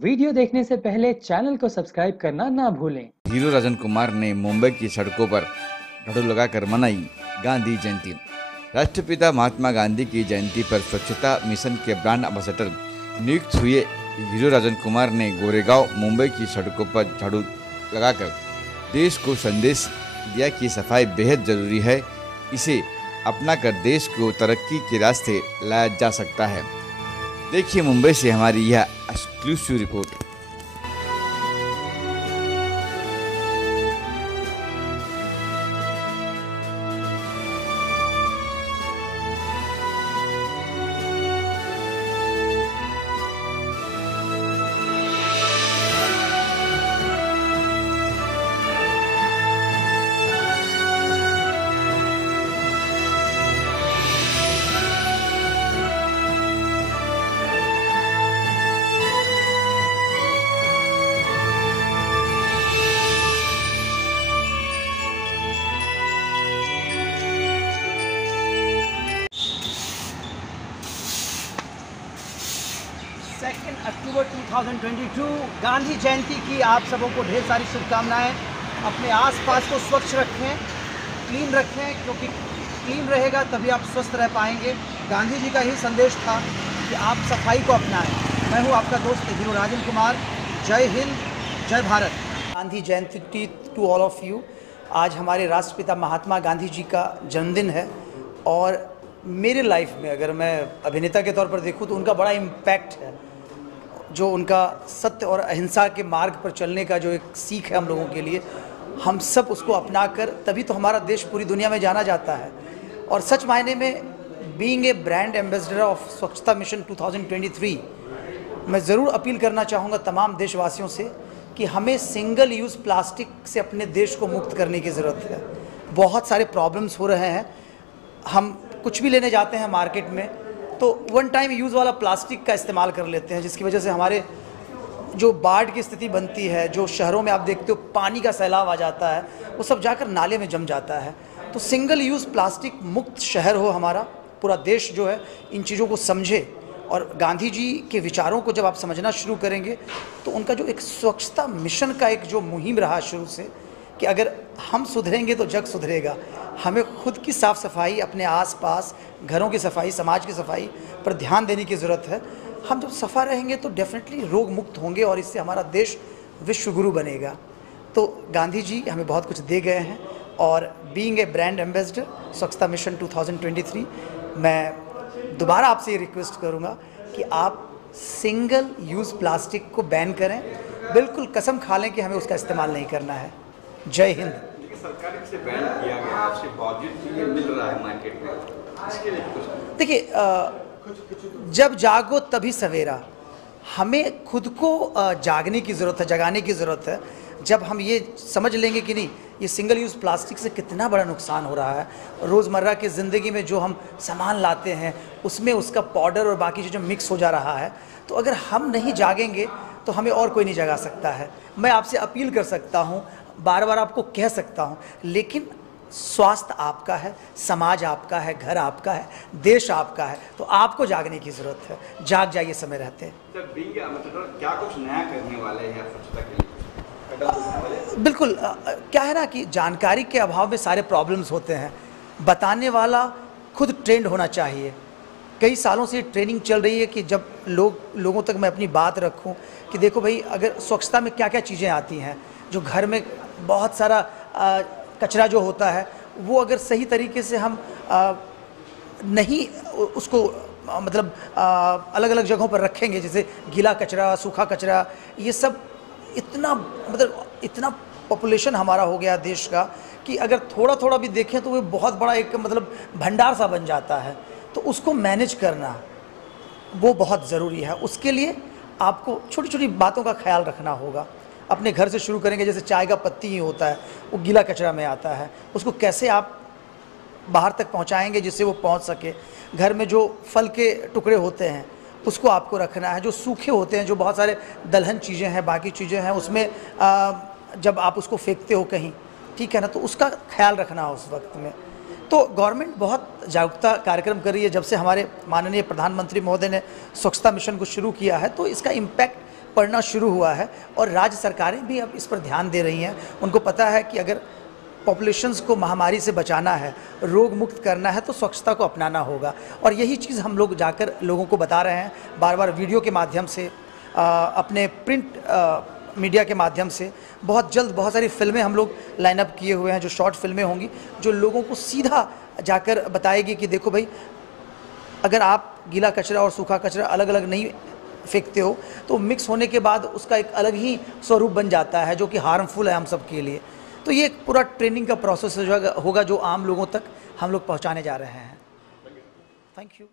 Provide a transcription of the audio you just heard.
Video देखने से पहले चैनल को सब्सक्राइब करना ना भूलें। हीरो राजन कुमार ने मुंबई की सड़कों पर झाड़ू लगाकर मनाई गांधी जयंती। राष्ट्रपिता महात्मा गांधी की जयंती पर स्वच्छता मिशन के ब्रांड एम्बेसडर नियुक्त हुए हीरो राजन कुमार ने गोरेगांव मुंबई की सड़कों पर झाड़ू लगाकर देश को संदेश दिया कि सफाई बेहद जरूरी है। इसे अपनाकर देश को तरक्की के रास्ते लाया जा सकता है। देखिए मुंबई से हमारी यह एक्सक्लूसिव रिपोर्ट। अक्टूबर 2022 गांधी जयंती की आप सबों को ढेर सारी शुभकामनाएं। अपने आसपास को स्वच्छ रखें, क्लीन रखें, क्योंकि क्लीन रहेगा तभी आप स्वस्थ रह पाएंगे। गांधी जी का ही संदेश था कि आप सफाई को अपनाएं। मैं हूं आपका दोस्त हीरो राजन कुमार। जय हिंद, जय भारत। गांधी जयंती टू ऑल ऑफ यू। आज हमारे राष्ट्रपिता महात्मा गांधी जी का जन्मदिन है और मेरे लाइफ में अगर मैं अभिनेता के तौर पर देखूं तो उनका बड़ा इम्पैक्ट है। जो उनका सत्य और अहिंसा के मार्ग पर चलने का जो एक सीख है हम लोगों के लिए, हम सब उसको अपनाकर तभी तो हमारा देश पूरी दुनिया में जाना जाता है। और सच मायने में being a brand ambassador of स्वच्छता मिशन 2023, मैं ज़रूर अपील करना चाहूँगा तमाम देशवासियों से कि हमें सिंगल यूज़ प्लास्टिक से अपने देश को मुक्त करने की ज़रूरत है। बहुत सारे प्रॉब्लम्स हो रहे हैं। हम कुछ भी लेने जाते हैं मार्केट में तो वन टाइम यूज़ वाला प्लास्टिक का इस्तेमाल कर लेते हैं, जिसकी वजह से हमारे जो बाढ़ की स्थिति बनती है, जो शहरों में आप देखते हो पानी का सैलाब आ जाता है, वो सब जाकर नाले में जम जाता है। तो सिंगल यूज़ प्लास्टिक मुक्त शहर हो हमारा, पूरा देश जो है इन चीज़ों को समझे। और गांधी जी के विचारों को जब आप समझना शुरू करेंगे तो उनका जो एक स्वच्छता मिशन का एक जो मुहिम रहा शुरू से कि अगर हम सुधरेंगे तो जग सुधरेगा। हमें खुद की साफ़ सफाई, अपने आसपास घरों की सफाई, समाज की सफाई पर ध्यान देने की ज़रूरत है। हम जब सफ़ा रहेंगे तो डेफिनेटली रोग मुक्त होंगे और इससे हमारा देश विश्व गुरु बनेगा। तो गांधी जी हमें बहुत कुछ दे गए हैं और बीइंग ए ब्रांड एम्बेसडर स्वच्छता मिशन 2023, मैं दोबारा आपसे ये रिक्वेस्ट करूँगा कि आप सिंगल यूज़ प्लास्टिक को बैन करें। बिल्कुल कसम खा लें कि हमें उसका इस्तेमाल नहीं करना है। जय हिंद। सरकार से बैन किया गया, उसके बावजूद भी ये मिल रहा है मार्केट में, इसके लिए कुछ देखिए, जब जागो तभी सवेरा। हमें खुद को जागने की ज़रूरत है, जगाने की ज़रूरत है। जब हम ये समझ लेंगे कि नहीं, ये सिंगल यूज़ प्लास्टिक से कितना बड़ा नुकसान हो रहा है, रोज़मर्रा की ज़िंदगी में जो हम सामान लाते हैं उसमें उसका पाउडर और बाकी चीज़ें मिक्स हो जा रहा है, तो अगर हम नहीं जागेंगे तो हमें और कोई नहीं जगा सकता है। मैं आपसे अपील कर सकता हूँ, बार बार आपको कह सकता हूँ, लेकिन स्वास्थ्य आपका है, समाज आपका है, घर आपका है, देश आपका है, तो आपको जागने की ज़रूरत है। जाग जाइए, समय रहते हैं। क्या कुछ नया करने वाले हैं स्वच्छता के लिए? बिल्कुल, क्या है ना कि जानकारी के अभाव में सारे प्रॉब्लम्स होते हैं। बताने वाला खुद ट्रेंड होना चाहिए। कई सालों से ट्रेनिंग चल रही है कि जब लोगों तक मैं अपनी बात रखूं कि देखो भाई, अगर स्वच्छता में क्या क्या चीज़ें आती हैं, जो घर में बहुत सारा कचरा जो होता है वो अगर सही तरीके से हम नहीं उसको मतलब अलग अलग जगहों पर रखेंगे, जैसे गीला कचरा, सूखा कचरा, ये सब इतना पॉपुलेशन हमारा हो गया देश का कि अगर थोड़ा थोड़ा भी देखें तो वो बहुत बड़ा एक भंडार सा बन जाता है। तो उसको मैनेज करना वो बहुत ज़रूरी है। उसके लिए आपको छोटी छोटी बातों का ख्याल रखना होगा। अपने घर से शुरू करेंगे, जैसे चाय का पत्ती ही होता है, वो गीला कचरा में आता है, उसको कैसे आप बाहर तक पहुंचाएंगे जिससे वो पहुंच सके। घर में जो फल के टुकड़े होते हैं उसको आपको रखना है। जो सूखे होते हैं, जो बहुत सारे दलहन चीज़ें हैं, बाकी चीज़ें हैं, उसमें जब आप उसको फेंकते हो कहीं, ठीक है ना, तो उसका ख्याल रखना उस वक्त में। तो गवर्नमेंट बहुत जागरूकता कार्यक्रम कर रही है। जब से हमारे माननीय प्रधानमंत्री महोदय ने स्वच्छता मिशन को शुरू किया है तो इसका इम्पैक्ट पड़ना शुरू हुआ है और राज्य सरकारें भी अब इस पर ध्यान दे रही हैं। उनको पता है कि अगर पॉपुलेशंस को महामारी से बचाना है, रोग मुक्त करना है, तो स्वच्छता को अपनाना होगा। और यही चीज़ हम लोग जाकर लोगों को बता रहे हैं, बार बार वीडियो के माध्यम से, अपने प्रिंट मीडिया के माध्यम से। बहुत जल्द बहुत सारी फिल्में हम लोग लाइनअप किए हुए हैं, जो शॉर्ट फिल्में होंगी, जो लोगों को सीधा जाकर बताएगी कि देखो भाई, अगर आप गीला कचरा और सूखा कचरा अलग अलग नहीं फेंकते हो तो मिक्स होने के बाद उसका एक अलग ही स्वरूप बन जाता है, जो कि हार्मफुल है हम सब के लिए। तो ये एक पूरा ट्रेनिंग का प्रोसेस होगा, जो आम लोगों तक हम लोग पहुंचाने जा रहे हैं। Thank you.